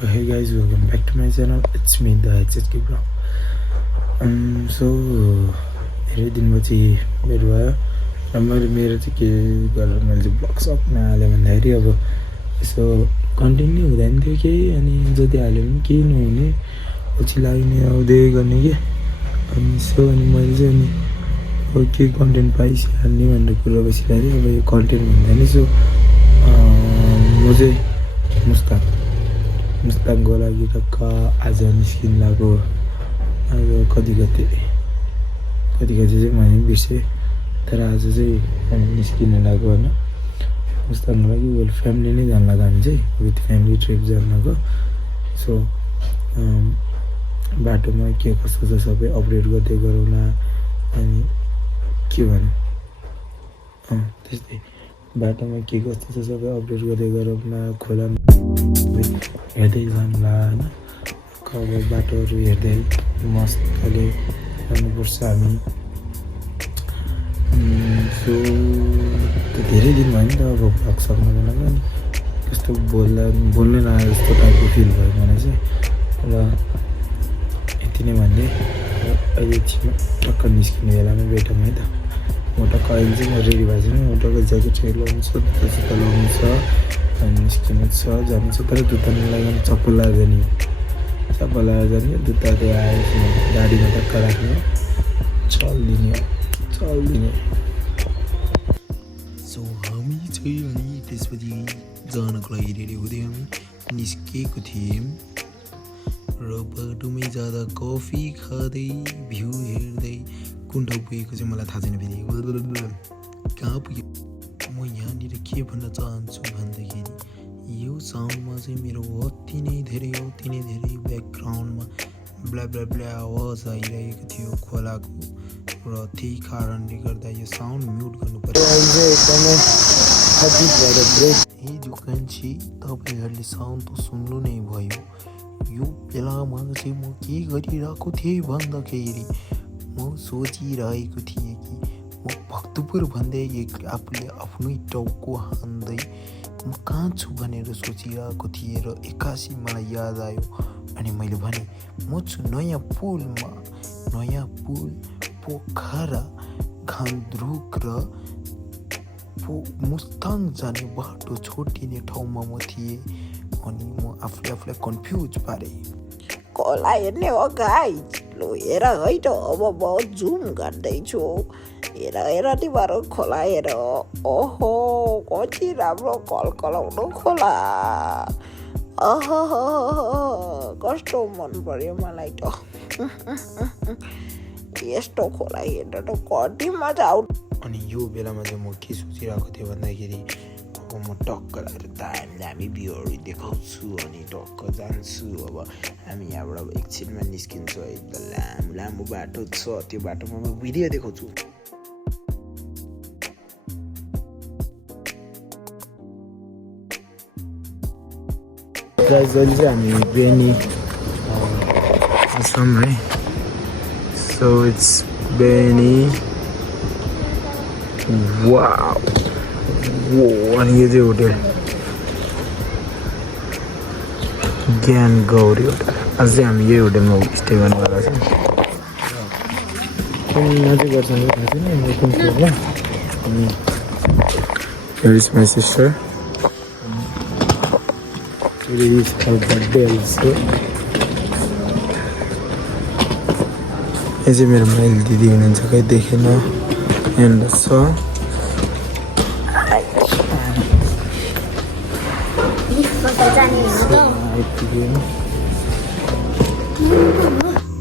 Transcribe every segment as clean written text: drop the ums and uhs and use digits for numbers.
So hey guys, welcome back to my channel. It's me, the HSK Vlog. So धेरै दिनपछि मेरो भयो र मेरो चाहिँ के गरेर मैले चाहिँ ब्लग सक्न हालेँ भन्दाखेरि अब यसो कन्टिन्यू हुँदैन थियो केही अनि जति हाल्यो पनि केही नहुने पछि लाग्ने आउँदै गर्ने के अनि मैले चाहिँ अनि अब के कन्टेन्ट पाइस हाल्ने भनेर कुरा बसिरहेको थिएँ। अब यो कन्टेन्ट भन्दा नि सो म चाहिँ मुस्ताङको लागि टक्क आज निस्किन लाग्यो। अब कति गते चाहिँ मैले बिर्सेँ, तर आज चाहिँ हामी निस्किन लाग्यो होइन मुस्ताङको लागि। वेल फ्यामिली नै जान लाग्यो, हामी चाहिँ विथ फ्यामिली ट्रिप जान लाग्यो। सो बाटोमा के कस्तो छ सबै अपडेट गर्दै गरौँला अनि के भन्नु त्यस्तै बाटोमा के कस्तो छ सबै अपडेट गर्दै गरौँला, खोला हेर्दै जाउँला होइन। अब बाटोहरू हेर्दै मजाले जानुपर्छ हामी। सो धेरै दिन भयो नि त अब भ्लग सक्नु बनाएको अनि कस्तो बोल्नै नआयो जस्तो टाइपको फिल भयो मलाई चाहिँ। र यति नै भन्दै अहिले एकछिनमा टक्क निस्किने बेलामा बेटामा है त म टक्क अहिले चाहिँ म रेडी भएको छैन। म टक्क ज्याकेटहरू लाउनु छ, जुत्ता लाउनु छ अनि निस्किनु छ जानु छ। तर जुत्ता नलाइकन चप्पल लगाएर जाने, चप्पल लगाएर जाने, जुत्ता त्यो आएपछि गाडीमा टक्क राख्ने, चलिदिने। सो हामी चाहिँ अनि त्यसपछि जानको लागि रेडी हुँदै हामी निस्केको थियौँ र बाटोमै जाँदा कफी खाँदै भ्यू हेर्दै कुन ठाउँ पुगेको चाहिँ मलाई थाहा छैन। फेरि कहाँ पुग्यो म यहाँनिर के भन्न चाहन्छु भन्दाखेरि यो साउन्डमा चाहिँ मेरो अति नै धेरै ब्याकग्राउन्डमा ब्ला ब्ला ब्ला आवाज आइरहेको थियो खोलाको र त्यही कारणले गर्दा यो साउन्ड म्युट गर्नु पर्यो। यही दोकानछि तपाईँहरूले साउन्ड त सुन्नु नै भयो। यो बेलामा चाहिँ म के गरिरहेको थिएँ भन्दाखेरि म सोचिरहेको थिएँ कि म भक्तपुर भन्दै आफूले आफ्नै टाउको हान्दै म कहाँ छु भनेर सोचिरहेको थिएँ र एक्कासी मलाई याद आयो अनि मैले भने म छु नयाँ पुल पोखरा घान्द्रुक र मुस्ताङ जाने बाटो छोडिने ठाउँमा म थिएँ अनि म आफूलाई कन्फ्युज पारेँ। खोला हेर्ने हो गाइज, लु हेर है त अब म जुम गर्दैछु। हेर तिमीहरू खोला हेर, ओहो कति राम्रो कलकलाउनु खोला, कस्तो मन पर्यो मलाई त। यस्तो खोला हेर्न त कति मजा आउँछ। अनि यो बेलामा चाहिँ म के सोचिरहेको थिएँ भन्दाखेरि अब म टक्क लगाएर दामी भ्यूहरू देखाउँछु अनि टक्क जान्छु। अब हामी यहाँबाट एकछिनमा निस्किन्छौँ, एकदम लामो बाटो छ, त्यो बाटोमा म भिडियो देखाउँछु। अहिले चाहिँ हामी बेनी आश्रम है। सो इट्स बेनी वाउ अनि यो चाहिँ होटेल ज्ञान गौरी होटल। आज चाहिँ हामी यही होटेलमा स्टे गर्नुवाला छौँ। अझै गर्छ थाहा छैन कुन फ्लोरमा। अनि here is my sister. It is her birthday also. यो चाहिँ मेरो माइली दिदी हुनुहुन्छ, खै देखेन यहाँ छ।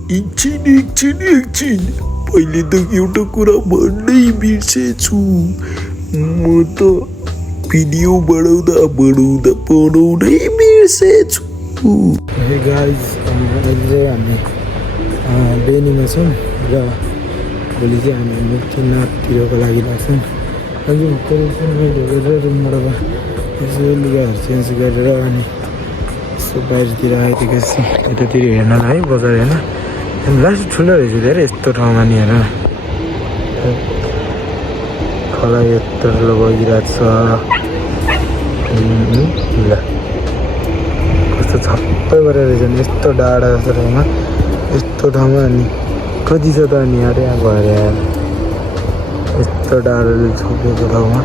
एकछिन पहिले त एउटा कुरा भन्नै बिर्सेछु, म त भिडियो बनाउँदै बिर्सेछु। हे गाइज अहिले हामी बेनीमा छौँ र भोलि चाहिँ हामी मुक्तिनाथतिरको लागि लाग्छौँ। अझै भर्खर ढोकेर रुमबाट यसो लुगाहरू चेन्ज गरेर अनि यसो बाहिरतिर आइदिएको छु यतातिर हेर्नलाई है, बजार हेर्न। लास्ट ठुलो रहेछ धेरै यस्तो ठाउँमा नि हेर, खोला यत्रो बगिरहेको छ। ल कस्तो छ सबै गरेर रहेछ नि यस्तो डाँडा जस्तो ठाउँमा यस्तो ठाउँमा अनि कति छ त अनि अरे यहाँ भएर यस्तो डाँडाले छोपेको ठाउँमा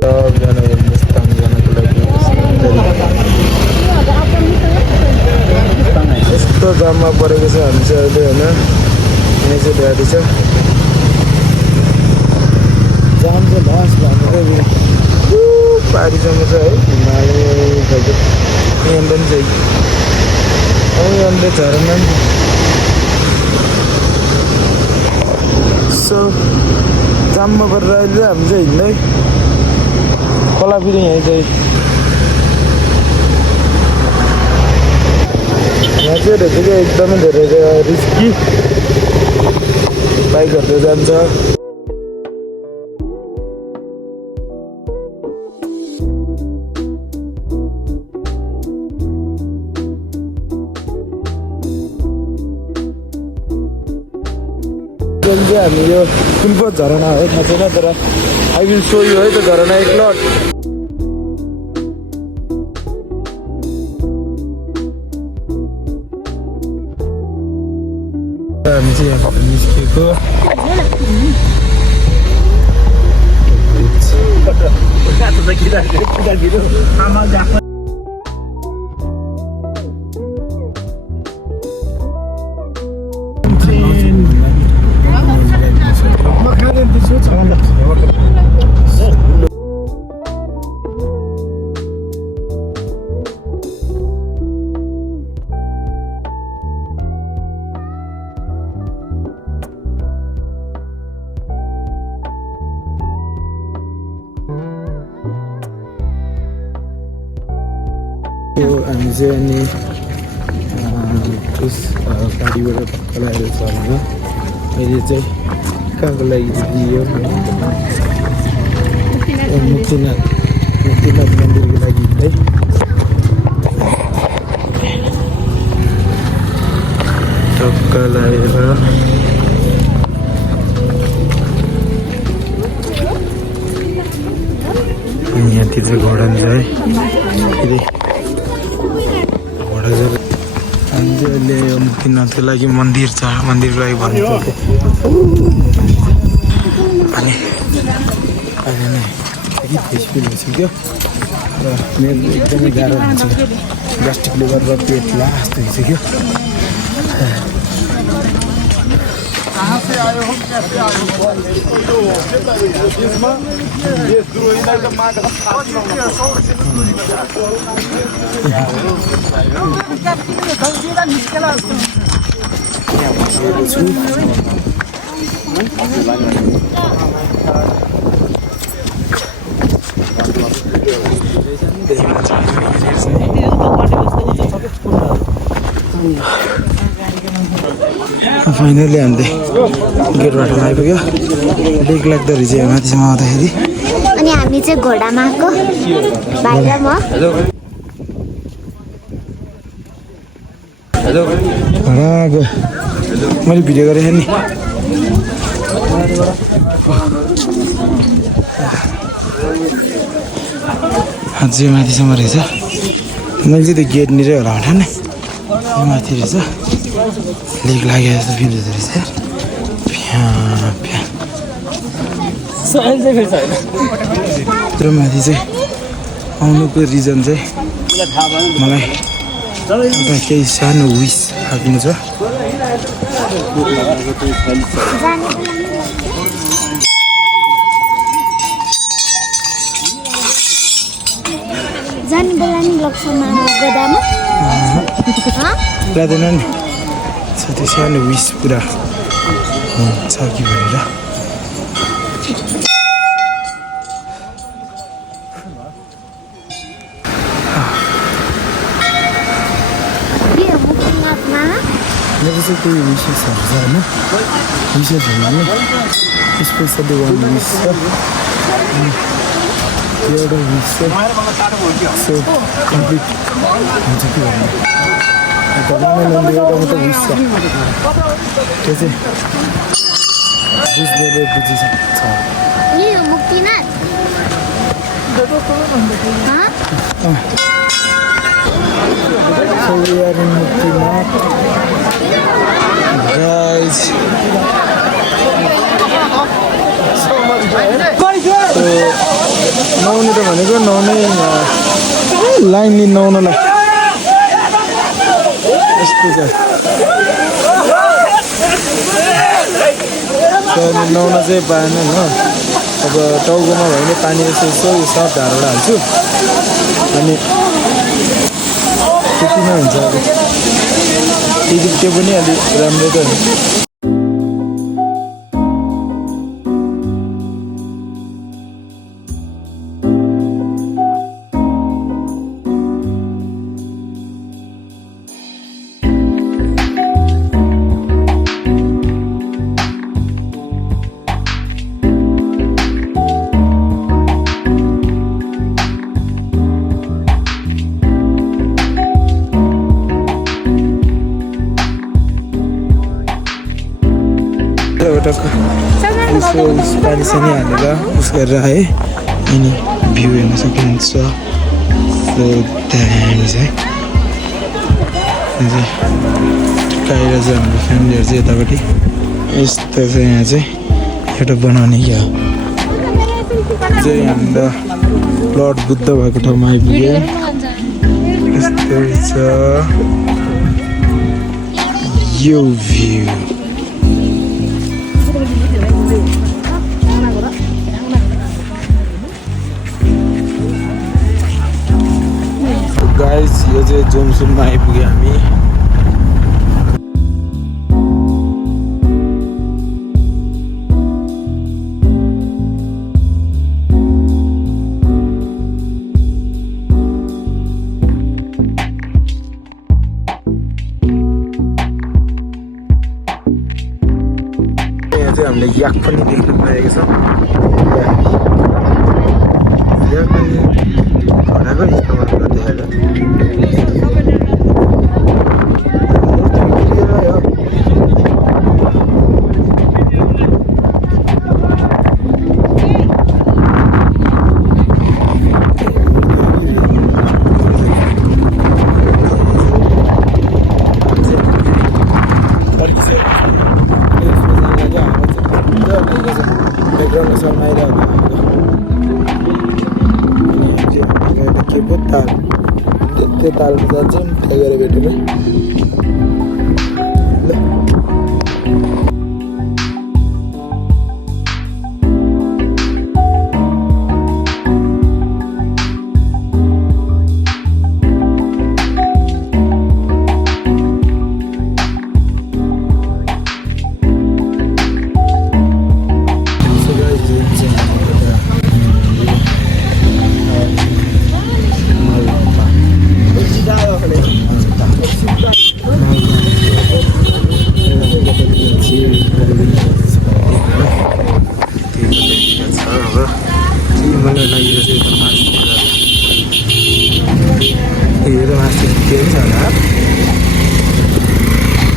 सबजना मुस्ताङ जानको लागि यस्तो जाममा परेको छ हामी चाहिँ अहिले होइन यहाँ चाहिँ गाडी छ जाम चाहिँ लास्ट भनेर पारीसम्म छ है हिमालय खालको यहाँनिर पनि छ यहाँनिर झरना सो जाममा परेर अहिले हामी चाहिँ हिँड्दै खोला फेरि यहीँ चाहिँ यहाँ चाहिँ धेरै एकदमै धेरै रिस्की बाइकहरू जान्छ हामी यो कुन पो झरना है थाहा छैन तर आई विल सो यु है त झरना एक लट हामी चाहिँ यहाँ निस्केको हामी चाहिँ अनि त्यस गाडीबाट पक्का लागेको छ भनेर अहिले चाहिँ कहाँको लागि दियो मुक्तिनाथ मन्दिरको लागि है टक्का लागेर यहाँतिर घोडा छ है फेरि घोडा चाहिँ हामी चाहिँ अहिले यो मुक्तिनाथको लागि मन्दिर छ मन्दिरको लागि भन्नु अनि अहिले नै फेस फिल भइसक्यो र मेरो एकदमै गाह्रो हुन्छ ग्यास्ट्रिकले गर्दा पेट लास्ट भइसक्यो फाइनली हामीले गेटबाट आइपुग्यो लेक लाग्दो रहेछ यहाँ माथिसम्म आउँदाखेरि अनि हामी चाहिँ घोडामा आएको भाइ र म घोडामा मैले भिडियो गरेको नि अझै माथिसम्म रहेछ मैले चाहिँ त्यो गेटनिरै होला भनेर नि माथि रहेछ लेक लाग्यो जस्तो फिल हुँदो रहेछ तर माथि चाहिँ आउनुको रिजन चाहिँ मलाई एउटा केही सानो विस आफ्नो छ जाने बेला नि लाग्छ गोदामा जाँदैन नि त्यो सानो विस पुरा छ कि भनेर मेरो चाहिँ त्यही विशेषहरू छ होइन विशेषहरूमा स्पेसली वान विस छ एउटा विस चाहिँ सो कम्प्लिट हुन्छ कि भन्नु एउटा मात्रै बुझ्छ त्यो चाहिँ बुझ्नेले बुझिसक्छ ये Muktinath So we are in Muktinath. Guys. नुहाउने त भनेको नुहाउने लाइन लिन नुहाउनलाई यस्तो छ नुहाउन चाहिँ पाएन होइन अब टाउकोमा भयो भने पानी यसो यसो यो सब धारबाट हाल्छु अनि त्यति नै हुन्छ अब त्यो पनि अलिक राम्रो त हो यसो पानी सानी हालेर उस गरेर है अनि भ्यू हेर्न सक्नुहुन्छ सो दामी छ है आएर चाहिँ हाम्रो फ्यामिलीहरू चाहिँ यतापट्टि यस्तो चाहिँ यहाँ चाहिँ एउटा बनाउने क्या चाहिँ हाम्रो लर्ड बुद्ध भएको ठाउँमा आइपुग्यो यस्तो छ यो भ्यू गाइस यो चाहिँ जोमसुनमा आइपुग्यो हामी यहाँ चाहिँ हामीले याक पनि देख्न पाएको छौँ घोडाको इस्तेमाल देखाएर ब्याकग्राउन्डमा समाइरहेको के पो ताल त्यो तालमा जान्छौँ त्यहाँ गएर भेटेर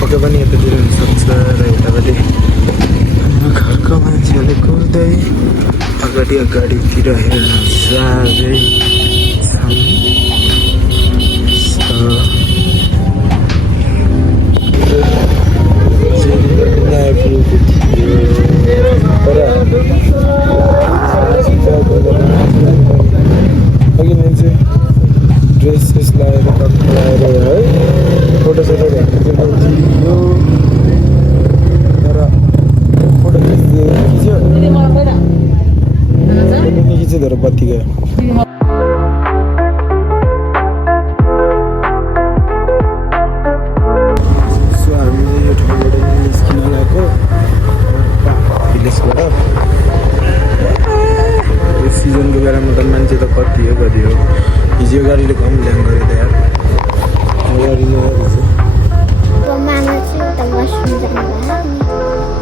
पक्कै पनि यतातिर हुनसक्छ र यतापट्टि हाम्रो घरको मान्छेहरूले कुर्दै अगाडि हेर्न जाँदै अघि मान्छे ड्रेसेस लगाएर कपडा लगाएर है फोटोसोटो हेर्नु चाहिँ तर फोटो खिच्यो खिच्यो तर बत्ती गयो सो हामीले यो ठाउँबाट निस्किन लागेको भिलेजबाट सिजनको बेलामा त मान्छे त कति हो हिजो गाडीले कम ल्याङ गऱ्यो त यार गाडीले मामा चाहिँ उता वासरुम जानुभयो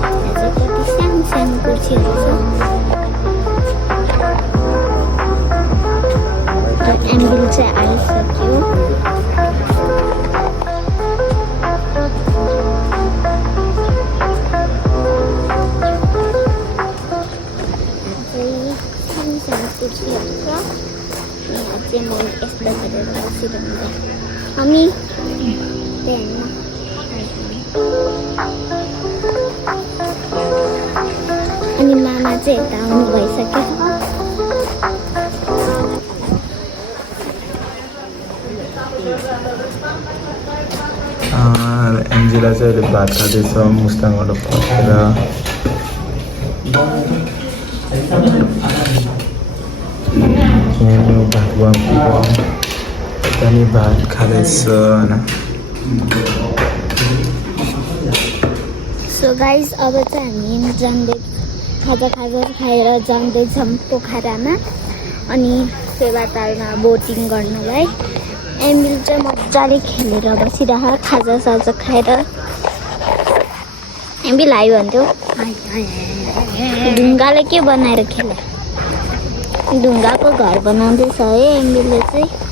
त्यहाँ चाहिँ कति सानो सानो कुर्सीहरू छ हामी अनि मामा चाहिँ यता आउनु भइसक्यो एन्जेला चाहिँ अहिले भात खाँदैछ मुस्ताङबाट फर्केर भात पनि भात खाँदैछ होइन सो गाइस अब चाहिँ हामी जाँदै खाजा खाएर जाँदैछौँ पोखरामा अनि सेवातालमा बोटिङ गर्नलाई एमिल चाहिँ मजाले खेलेर बसिरह खाजा खाएर एमिल आयो भन्थ्यो ढुङ्गाले के बनाएर खेले ढुङ्गाको घर बनाउँदैछ है एमिलले चाहिँ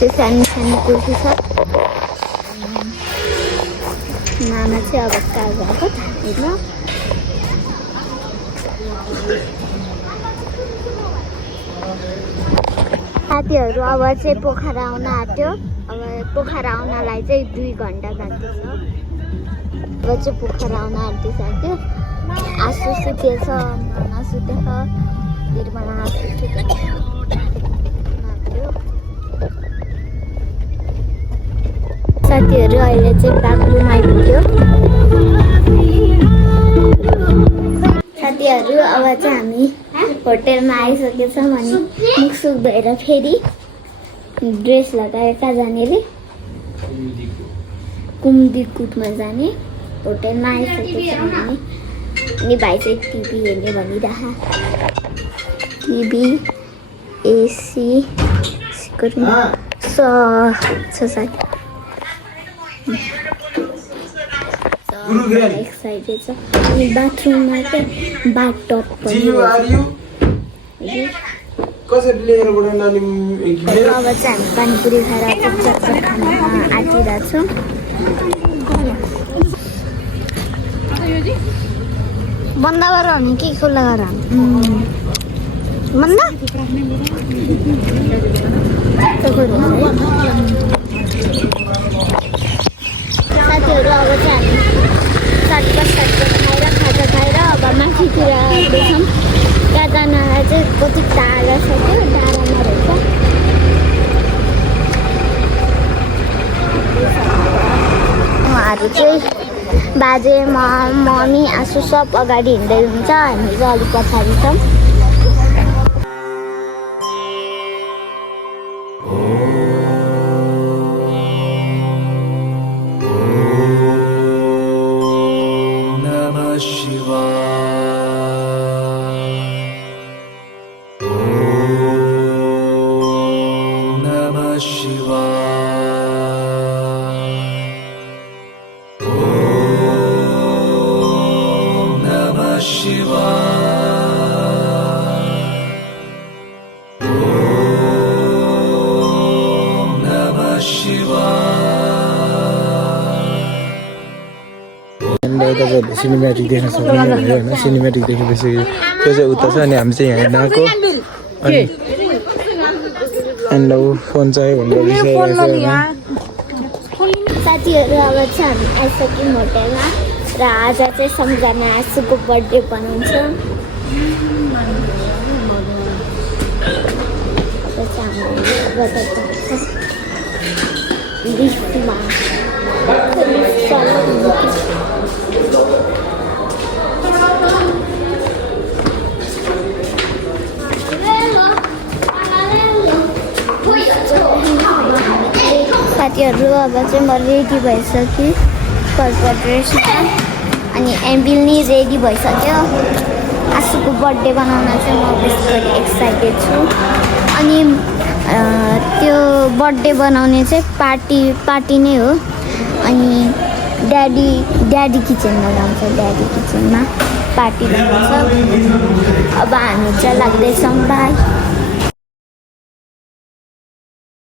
त्यो सानो सानो कुर्सी छ मामा चाहिँ अब कहाँ गएको थाहा छैन साथीहरू अब चाहिँ पोखरा आउन आँट्यो अब पोखरा आउनलाई चाहिँ 2 घन्टा लाग्दैछ अब चाहिँ पोखरा आउन आँटिसक्यो आँसु सुकेछ मामा सुतेछ निर्मला आँसु सुकेछ साथीहरू अहिले चाहिँ बाग्लुङ आइपुग्यो साथीहरू अब चाहिँ हामी होटेलमा आइसकेछौँ अनि मुखसुख धोएर फेरि ड्रेस लगाएर कहाँ जाने रे कुमुदिकुटमा जाने होटेलमा आइसकेछौँ हामी अनि भाइ चाहिँ टिभी हेर्ने भनिरह टिभी एसी साथी एक्साइटेड छ अनि बाथरुममा चाहिँ बाथटब पनि अब चाहिँ हामी पानीपुरी खाएर चटचट खाना आँटिरहेको छौँ बन्द गर भने के खुल्ला गर बन्द साथीहरू अब चाहिँ हामी साटपट खाएर खाजा खाएर अब माथितिर आउँदैछौँ त्यहाँ जानलाई चाहिँ कति टाढा छ त्यो डाँडामा रहेछ उहाँहरू चाहिँ बाजे मम्मी आँसु सब अगाडि हिँड्दै हुन्छ हामी चाहिँ अलिक पछाडि छौँ तपाईँहरूले सिनेमेटिक देख्न सक्नुहुन्छ होइन सिनेमेटिक देखेपछि त्यो चाहिँ उता छ अनि हामी चाहिँ यहाँ आएको अनि ल फोन चाहियो भनेर साथीहरू अब चाहिँ हामी आइसक्यौँ होटेलमा र आज चाहिँ सम्झना आँसुको बर्थडे बनाउँछौँ अब चाहिँ लिफ्टमा साथीहरू अब चाहिँ म रेडी भइसकेँ कलको ड्रेसमा अनि एम्बिल नि रेडी भइसक्यो आँसुको बर्थडे बनाउन चाहिँ म विशेष गरी एक्साइटेड छु अनि त्यो बर्थडे बनाउने चाहिँ पार्टी नै हो अनि ड्याडी किचनमा जान्छ ड्याडी किचनमा पार्टी बनाउँछ अब हामी चाहिँ लाग्दैछौँ बाई